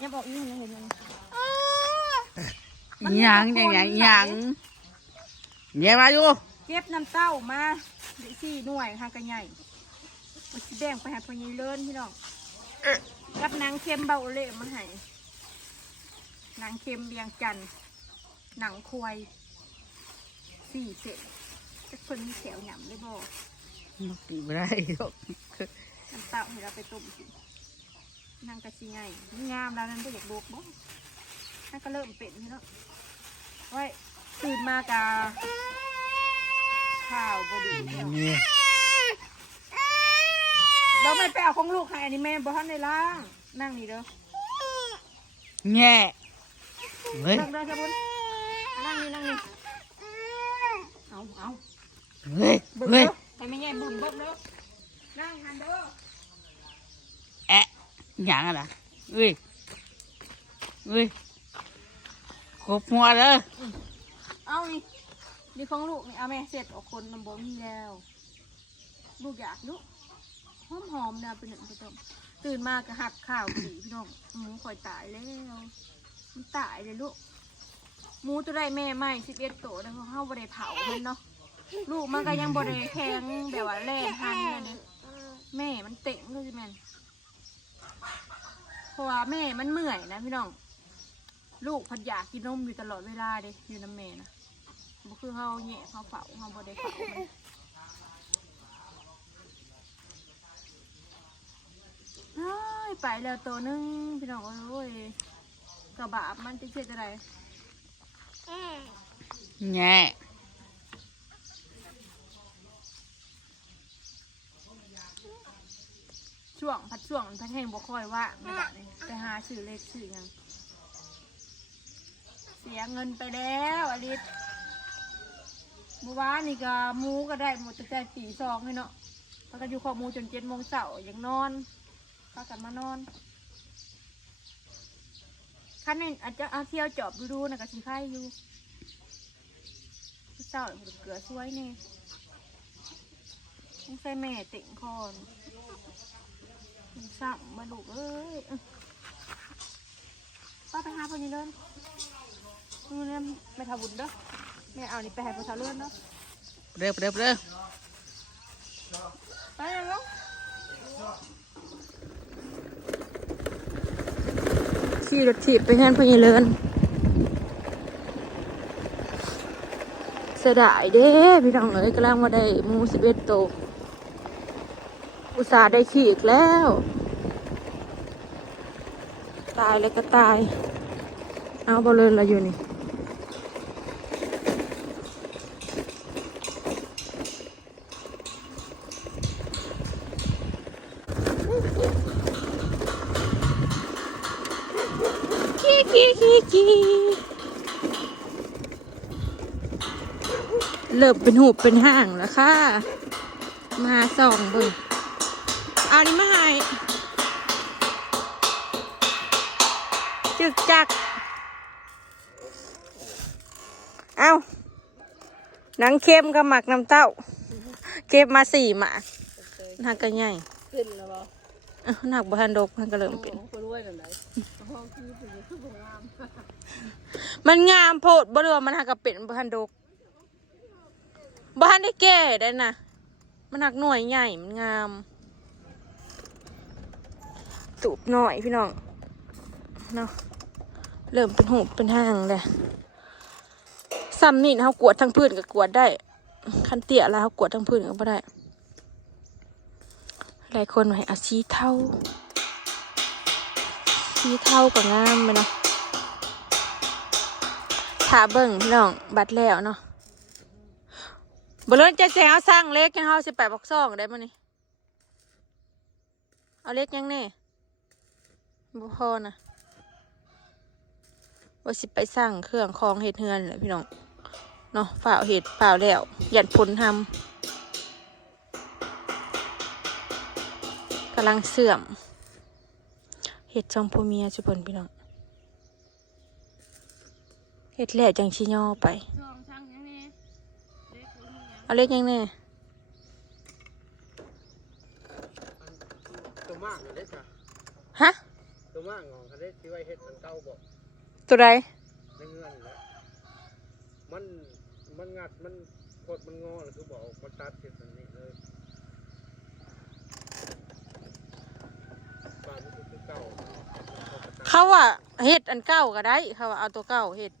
ยังบอกอีกเห็นมันยังเดี๋ยวมาอยู่เก็บน้ำเต้ามาได้4 หน่วยหางกระใหญ่มันสิแบ่งไปให้พ่อใหญ่เลิศพี่น้องกับนางเค็มเบาเล่มาให้นางเค็มเบียงจันหนังควาย4 เศษจะเพิ่นมีแถวหยำได้บ่ไม่ได้หรอกน้ำเต้าให้เราไปต้มกินนางกระชีไงงามแล้วนั้นก็อยากโบกบ่นั่นก็เริ่มเป็นพี่เนาะไว้ตื่นมากาข้าวบดีเราไม่ไปเอาของลูกให้อันนี้แม่บอกท่านในล่างนั่งนี่เด้อแง่เฮ้ยนั่งครับบุญนั่งนี่เอาเฮ้ยให้ไม่ใหญ่บุญบุญเด้อนั่งหันเด้ออย่างอะไรเฮ้ยขบหัวเลยเอานี่ของลูกนี่เอาแม่เสร็จออกคนน้ำบ่มีแล้วลูกอยากลูกหอมเนี่ยเป็นหนึ่งประจำตื่นมากระหับข้าวดีพี่น้องหมูคอยตายแล้วมันตายเลยลูกหมูตัวได้แม่ไม่11 ตัวแล้วเขาบริเผามันเนาะลูกมันก็ยังบริแข็งแบบว่าแล่ทันเนี่ยแม่มันเต่งเลยสิแม่เพราะว่าแม่มันเมื่อยนะพี่น้องลูกพัดอยากกินนมอยู่ตลอดเวลาเลยอยู่น้ำแม่นะบ่คือเขาแย่เขาเผาเขาบริเผามันไปแล้วตัวนึงพี่น้องโอ้ยกระบะมันจะเช็ดอะไรแง่ช่วงมันพัดแห้งบ่ค่อยว่าไม่ได้ไปหาซื้อเล็กซื้อยังเสียเงินไปแล้วอลิศเมื่อวานนี่ก็มูก็ได้หมดแต่ใจตี2เลยเนาะพากันอยู่ขอบมูจน7 โมงเช้ายังนอนพากันมานอนคันนี้อาจจะเอาเที่ยวจอบดูนะกับสีไข่อยู่เช้าเกลือช่วยนี่ต้องใส่แม่ติ่งคอนสั่งมาลูกเอ้ยป้าไปหาพอดีเลยนู่นนี่ไม่ทำบุญเด้อแม่เอานี่ไปให้พ่อทาเลื่อนเนาะเร็วไปแล้วขี่รถถีบไปงานพญาเลินเสียดายเด้พี่น้องเอ้ยกำลังมาได้หมู11 ตัวอุตส่าห์ได้ขี่อีกแล้วตายเลยก็ตายเอาบอลเลยละอยู่นี่เริ่มเป็นหูเป็นห่างแล้วค่ะมาส่องเบิ่งเอานี่มาให้จึกจักเอาหนังเค็มกับหมักน้ำเต้าเก็บมา4 หมากหนักกันใหญ่ขึ้นแล้วหนักบ้านดกมันก็เริ่มเป็นมันงามโพดบ่รู้ว่ามันหักกับเป็นบ้านดกบ้านได้แก่ได้นะมันหักหน่วยใหญ่มันงามตูบหน่อยพี่น้องเนาะเริ่มเป็นหูเป็นห่างเลยซ้ำนี่เขากวดทั้งพื้นก็กวดได้คันเตี้ยแล้วเขากวดทั้งพื้นก็ไม่ได้หลายคนให้เอาสีเทาก็งามไปเนาะถาเบิ่งพี่น้องบัดแล้วเนาะบริเวณจะแจงเอาสร้างเล็กยังเขา18 บอกซ่องได้มั้ยนี่เอาเล็กยังแน่บุพอนะว่าสิไปสร้างเครื่องคลองเห็ดเฮือนเลยพี่น้องเนาะฝ่าเห็ดฝ่าแล้วหยัดผลทำกำลังเสื่อมเห็ดจองพูเมียจุบนพี่น้องเห็ดแหล่จังชิย่อไปเอาเล็กยังแน่ฮะ ต ตัวมากงองเขาได้ที่ไว้เฮ็ดมันเก่าบ่ ตัวใด ในเงื่อนแล้วมันงัดมันโคตรมันงอเลยคือบอกมันตัดเฮ็ดแบบนี้เลยปลามันคือเก่า เขาว่าเฮ็ดอันเก่าก็ได้เขาว่าเอาตัวเก่าเฮ็ด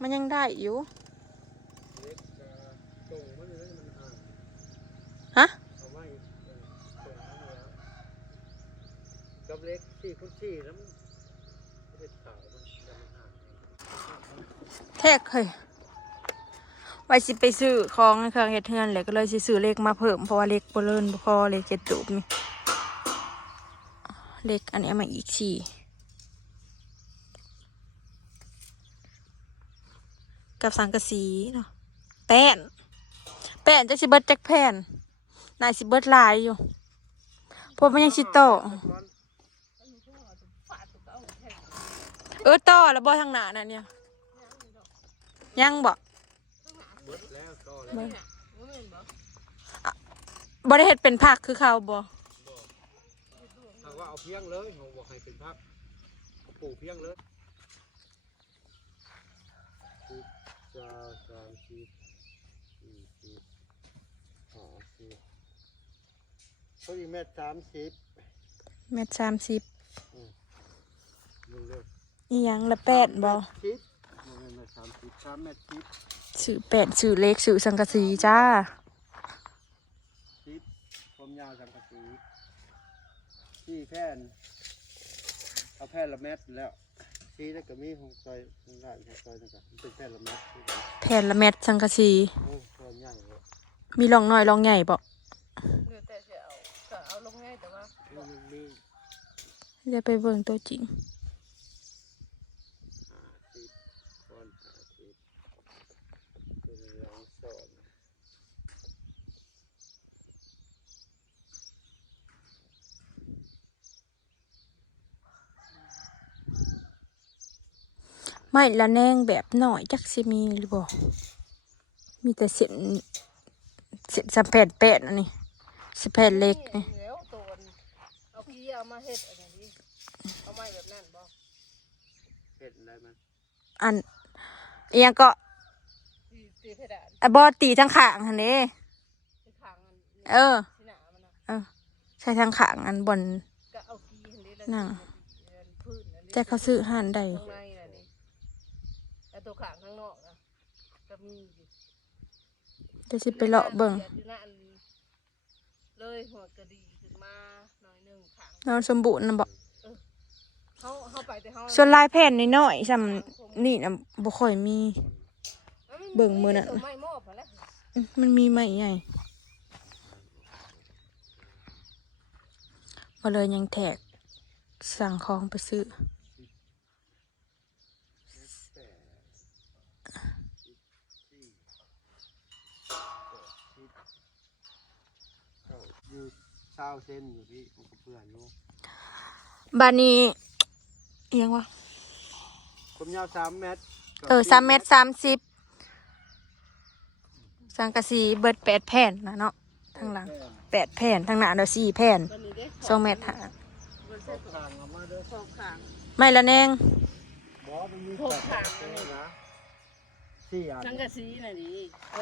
มันยังได้อยู่ เล็กตรงมันเลยมันห่าง ฮะ เอาไว้ตรงมันแล้วกับเล็ก4x4แล้วมันเฮ็ดขาวมันห่าง แทกเคยไว้สิไปซื้อของในเครื่องเฮ็ดเฮือนเลยก็เลยสิซื้อเลขมาเพิ่มเพราะว่าเลขบ่เลิ่นบ่พอเลข7ตูบนี่เลขอันนี้เอามาอีก4กับสังกะสีเนาะแป้นจักสิเบิดจักแผ่นนายสิเบิดหลายอยู่เพราะมันยังสิต่อต่อแล้วบ่ทางหน้านั่นเนี่ยยังบ่ เบิดแล้วต่อแล้ว บ่ได้เฮ็ดเป็นผักคือเขาบ่ ถ้าว่าเอาเพียงเลยเขาบอกให้เป็นพักปลูกเพียงเลย10 20 30 40 50เขาอีก1.30 เม็ด30 มึงเร็ว อีหยังละแป้นบ่ 10มันเป็น1.30 3.10 ชื่อแป้นชื่อเล็กชื่อสังกะสีจ้า 10ความยาวสังกะสี4แผ่นเอาแผ่นละเม็ดแล้ว4แล้วก็มีของซอยของร้านของซอยต่างๆมันเป็นแผ่นละเม็ด แผ่นละเม็ดสังกะสี โอ้ตัวใหญ่เลย มีรองน้อยรองใหญ่บ่ เดี๋ยวแต่จะเอาลงง่ายแต่ว่า มันมี เดี๋ยวไปเบิ่งตัวจริง 50 คน50เป็นรองสอนไม่ละแนงแบบหน่อยจักสิมีหรือบ่มีแต่เส้นสะแผ่นแป้นอันนี้สะแผ่นเล็กนี่ แล้วตัวเอาขี้เอามาเฮ็ดอะไรนี้เอาไม้แบบนั้นบ่ เห็ดอะไรมัน อันอีหยังก็ ตีเพดาน บ่ตีทั้งข้างหั่นเด้ ที่ขางมัน เออ ที่หนามันนะ ใช้ทั้งข้างอันบ่อน ก็เอาขี้เห็นได้แล้ว นั่ง พื้นอันนี้ แต่เขาซื้อหั่นได้ ข้างในน่ะนี่แล้วตัวขางข้างนอกนะก็มีอยู่ เดี๋ยวสิไปเลาะเบิ่ง อยู่หน้าอันเลยหัวกระดีขึ้นมาหน่อยหนึงขาง นอนสมบูรณ์นะบ่ เขาไปแต่เขา ส่วนลายแผ่นน้อยๆซำนี่น่ะบ่ค่อยมี เบิ่งมื้อนั้น ตัวไม้มอบพอแล้ว มันมีไม้ใหญ่มาเลยยังแทกสั่งของไปซื้อ อยู่เศร้าเส้นอยู่พี่มันก็เพื่อนอยู่ บานนี้เอียงวะ ความยาว3 เมตร 3 เมตร 30สังกะสีเบิด8 แผ่นนะเนาะทางหลัง8 แผ่นทางหน้าเดี๋ยว4 แผ่น วันนี้เด้ 2 เมตรห้า มัน ข ใส่ อบข้างเอามาเด้อ ขอบขาง ไม่ละแนง บอมันมี ขอบข้าง เส้นนะ4 อัน สังกะสีน่ะนี่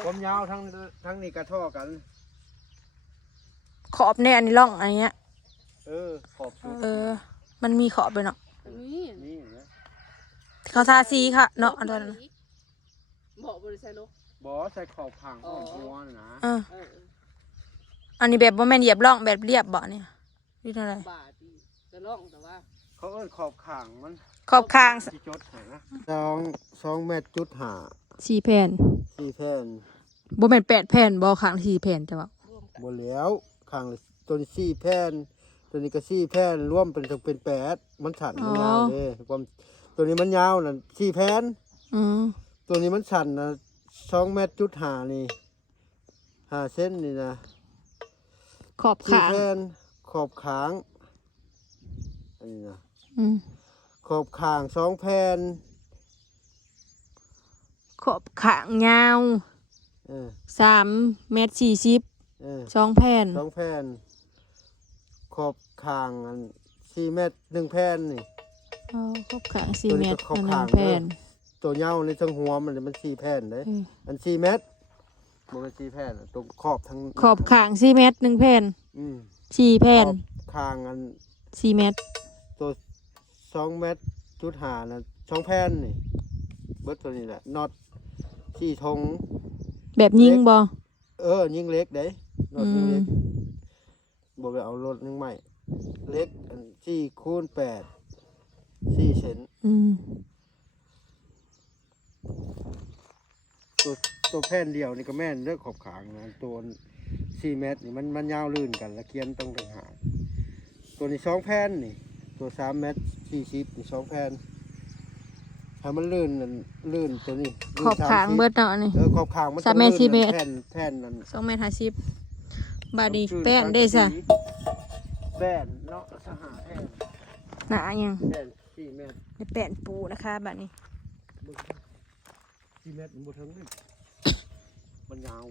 ความยาวทั้งนี้กระท่อกัน ขอบเนี่ยอันนี้ร่องอันเนี้ย ขอบสุด มันมีขอบเลยเนาะ นี่ นี่นะ เขาทาสีค่ะเนาะอันนั้น บอกบริษัทลูก บอใส่ขอบข้างของหัวนะ เออ เออ อันนี้แบบว่าแม่นเหยียบร่องแบบเรียบบ่เนี่ยนี่เท่าไหร่ บาทดีจะล่องแต่ว่า เขาเอิ้นขอบข้างมัน ขอบข้าง ที่จดให้นะ2 เมตรจุดห้า 4 แผ่น 4 แผ่น บ่แม่น8 แผ่นบ่ข้าง4 แผ่นจ้ะว่า ร่วมกัน หมดแล้วข้างละตัวนี้4 แผ่นตัวนี้ก็4 แผ่นรวมเป็น8มันสั่นมันยาวเลยความตัวนี้มันยาวน่ะ4 แผ่น อืม ตัวนี้มันสั่นนะ2 เมตรจุดห้านี่5 เส้นนี่นะ ขอบ 4 ข้าง แผ่นขอบข้างอันนี้นะ อืม ขอบข้าง2 แผ่น ขอบข้างยาว เออ 3 เมตร 40 เออ 2 แผ่น 2 แผ่น ขอบข้างอัน4 เมตร1แผ่นนี่ อ๋อครบขาง4 เมตร ขอบ อันหนึ่ ข้าง ง แผ่น ตัวเหย้าในทั้งหัวมัน4แผ่นเด้ อัน4 เมตรบ่แม่น4แผ่นตรงขอบทั้ง ขอบขาง4 เมตร1แผ่น อืม 4แผ่น ขอบข้างอัน 4 เมตร ตัว2 เมตรจุด5น่ะ2แผ่นนี่เบิดตัวนี้แหละน็อต4ธง แบบยิงบ่ ยิงเล็กเด้น็อตยิงเล็ก อืม บ่ไปเอารถนึงใหม่เล็กอัน4คูณ8 4เซน อืม ตัวแผ่นเดียวนี่ก็แม่นเลือกขอบขางนะตัว4 เมตรนี่มันยาวลื่นกันแล้วเขียนต้องต่างหากตัวนี้2แผ่นนี่ตัว3 เมตร 40นี่2แผ่นถ้ามันลื่นนั่นลื่นตัวนี้ลื่ ข น อบขาง 30 เบิดเนาะนี่ ขอบขางมัน 3 เมตร 4 เมตร แผ่นนั่น 2 เมตร 50 บาดนี้แป้นได้ซะ แป้นเนาะสหาแผ่น หนายัง แผ่น4 เมตร ได้แป้นปูนะคะบาดนี้ 4 เมตรมันบ่ถึงนี่มันยาว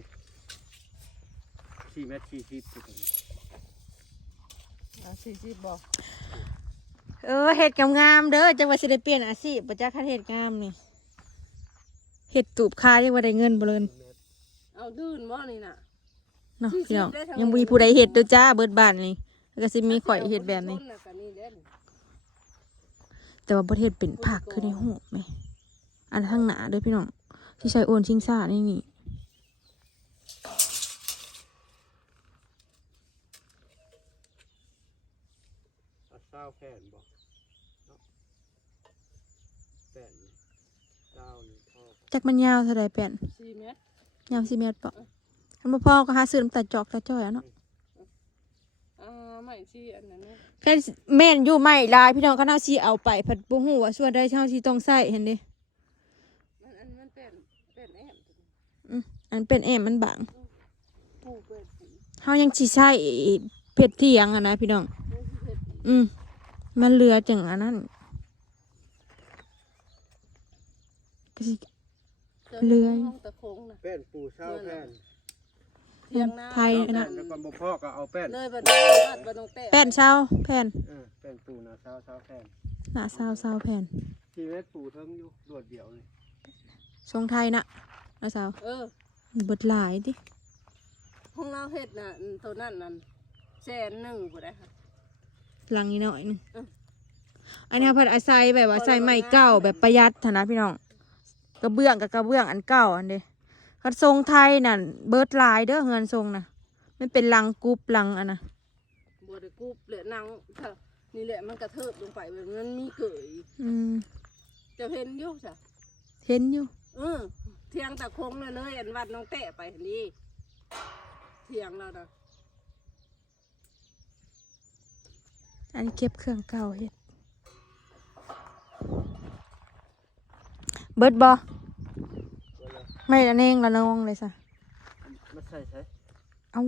4 เมตร 40ตัวนี้ 40บ่ เฮ็ดงามๆเด้อจังว่าสิได้เปลี่ยนอาชีพบ่จักคันเฮ็ดงามนี่เฮ็ดตูบคายยังว่าได้เงินบ่เลย เอาดื้นบ่นี่น่ะ เนาะพี่น้อง ได้ทั้ง ยังบ่มีผู้ใดเฮ็ดเด้อจ้าเบิดบ้านนี่แล้วก็สิมีข่อยเฮ็ดแบบนี้ ต้ะก็นี่เด้อ แต่ว่าประเทศเป็นผักคือในหูไหมอันข้างหนาเด้วยพี่น้องที่ใช้โอนชิงซ่านี่นี่ 20แผ่นบ่เนาะแผ่นนี่9นี่พอ จักมันยาวเท่าไรแป่น 4 เมตร ยาว4 เมตรเปล่าทันบ่พอก็หาซื้อน้ำตาจอกตาจ้อยเอาเนาะ ไม่สิอันนั้นนะ แค่แม่นอยู่ไม่ลายพี่น้องก็น่าสิเอาไปผัดบ่ฮู้ว่าส่วนใดเช่าสิต้องใช้เห็นดิ มันเป็นแอม อันเป็นแอมมันบาง ปูเปิดปู เฮายังสิใช้เพชรเที่ยงอะนะพี่น้องมันเหลือจังอันนั้นก็สิ เลื่อย ห้องตะโคงน่ะ แป้นปูเช่าแป้น เทียงนา ไทยนะ แล้วก็บ่พ่อก็เอาแป้น เลยบ้านน้องแต้ แป้นเช้าแผ่น แป้นปูนะเช่าแป้น หน้าเช้าแผ่น ที่เม็ดปูเทิงอยู่รวดเดียวนี่ ทรงไทยนะนะสาว เบิดหลายดิ ห้องเราเฮ็ดน่ะตัวนั้นนั่น100,000บ่ได้ค่ะ หลังนี้หน่อยหนึงอันนี้ผัดอาศัยแบบว่าใส่ไม้เก่าแบบประหยัดฐานะพี่น้องกระเบื้องกับกระเบื้องอันเก่าอันเด้คันทรงไทยนั่นเบิดหลายเด้อเฮือนทรงน่ะมันเป็นลังกรุ๊ปลังอันน่ะ บ่ได้กูเลยนางนี่แหละมันกระเทิบลงไปแบบมันมีเกย อืม จะเห็นอยู่จ้ะ เห็นอยู่ เทียงตะโคงเลยอันวัดน้องแต้ไปหั่นนี่เทียงแล้วนะ อันนี้เก็บเครื่องเก่าเฮ็ดเบิดบ่ไม่ละเนงละนองเลยซะ มาใส่ เอ้า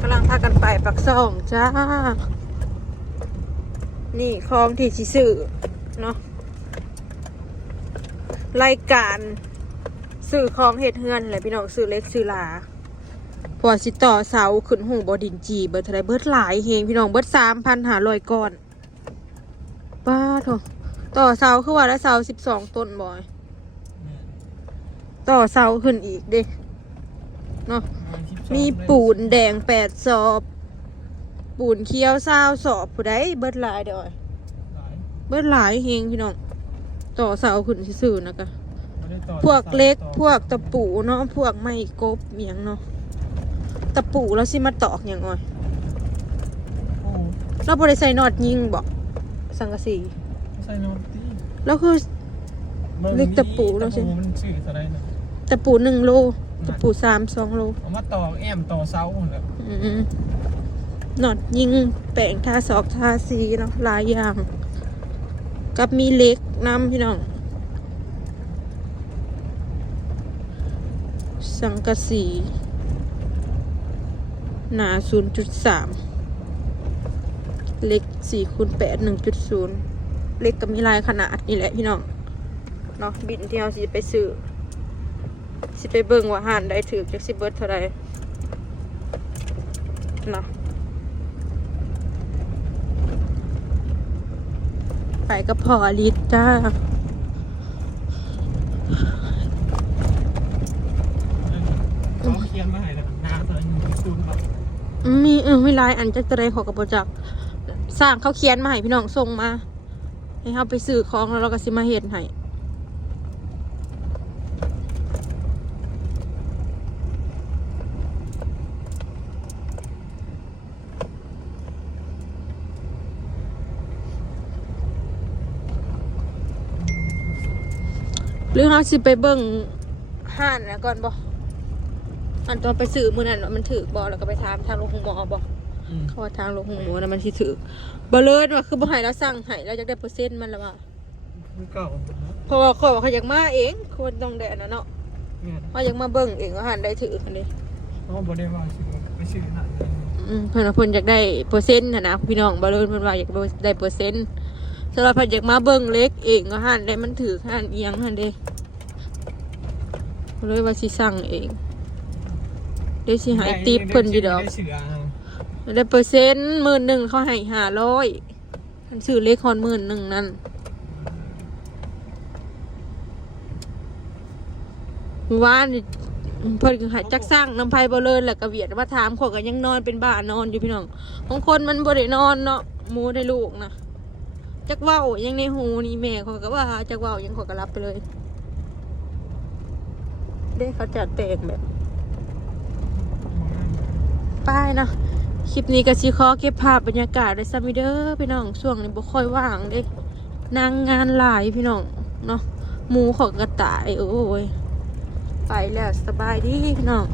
กำลังพากันไปปักซ่องจ้า นี่คลองที่สิซื้อเนาะรายการซื้อคลองเฮ็ดเฮือนเลยพี่น้องซื้อเล็กซื้อหลาพอสิต่อเสาขึ้นหูบอดินจีเบิดเท่าไรเบิดหลายเฮงพี่น้องเบิด3,500ก้อนป้าโถต่อเสาคือว่าละเสา12 ต้นบ่อยต่อเสาขึ้นอีกเด้เนาะมีปูนแดง8 สอบ ปูนเขียว20 สอบผู้ใดเบิดหลายเด้อยเบิดหลายเฮงพี่น้องต่อเสาขึ้นซื่อๆนะกะพวกเล็กพวกตะปูเนาะพวกไม้กบเมียงเนาะตะปูแล้วสิมาตอกอย่างอ้อยเราบ่ได้ใส่น็อตยิงบ่สังกะสี ใส่โนตี แล้วคือ เล็กตะปูแล้วใช่ มันชื่ออะไรนะ ตะปู1 โลตะปู2 โล เอามาต่อแอมต่อเสาหมดเลย น็อตยิงแปลงทาศอกทาสีเนาะหลายอย่างกับมีเล็กน้ำพี่น้องสังกะสีหนา 0.3 เล็ก4x8 1.0 เล็กก็มีลายขนาดนี่แหละพี่น้องเนาะบินที่เราสิไปซื้อสิไปเบิ่งว่าหานได้ถือจากสิเบิร์ดเท่าไร เนาะไปก็พอลิตรจ้า เขาเขียนมาให้แล้วหน้าตอนอยู่ซูนย์แบบ มีหลายอันจักตะไดขอกับโปรจักสร้างเขาเขียนมาให้พี่น้องส่งมาให้เขาไปซื้อของแล้วเราก็สิมาเฮ็ดให้หรือเขาสิไปเบิ่งห้านนะก่อนบ่อันตอนไปซื้อมื้อนั้นมันถือบ่แล้วก็ไปถามทางโรงหมอบ่เขาว่าทางโรงหมอน่ะมันสิถือบ่เลิศว่าคือบ่ให้เราสั่งให้เราอยากได้เปอร์เซ็นต์มันละว่า คือเก่า เพราะว่าเขาอยากมาเองคนต้องได้อันนั้นเนาะ เนี่ย เขาอยากมาเบิ่งเองว่าหันได้ถือคันนี้ เขาบอกได้ว่าสิไปซื้อหนัง เพิ่นว่าเพิ่นอยากได้เปอร์เซ็นต์หั้นนะพี่น้องบ่เลิศเพิ่นว่าอยากได้เปอร์เซ็นต์สำหรับเพิ่นอยากมาเบิ่งเล็กเองว่าหันได้มันถือหันเอียงหันเด้เลยว่าสิสั่งเองเดี๋ยวสิให้ติปเพิ่นอยู่ดอก ได้เสือ ได้เปอร์เซ็นต์10,000เขาให้500มันซื้อเลขฮอน10,000นั่นว่านี่เพิ่นก็ให้จักสร้างน้ำไผบ่เลิศแล้วก็เวียดมาถามขอยก็ยังนอนเป็นบ้านอนอยู่พี่น้องบางคนมันบ่ได้นอนเนาะหมูได้ลูกนะจักเว้ายังในหูนี่แม่เขาก็ว่าจักเว้ายังขอยก็รับไปเลยเด้เขาจัดแต่งแบบป้ายนะคลิปนี้ก็สิขอเก็บภาพบรรยากาศได้ซัมมิเด้อพี่น้องช่วงนี้บ่ค่อยว่างเด้นางงานหลายพี่น้องเนาะหมูเของกระต่ายโอ้ยไปแล้วสบายดีพี่น้อง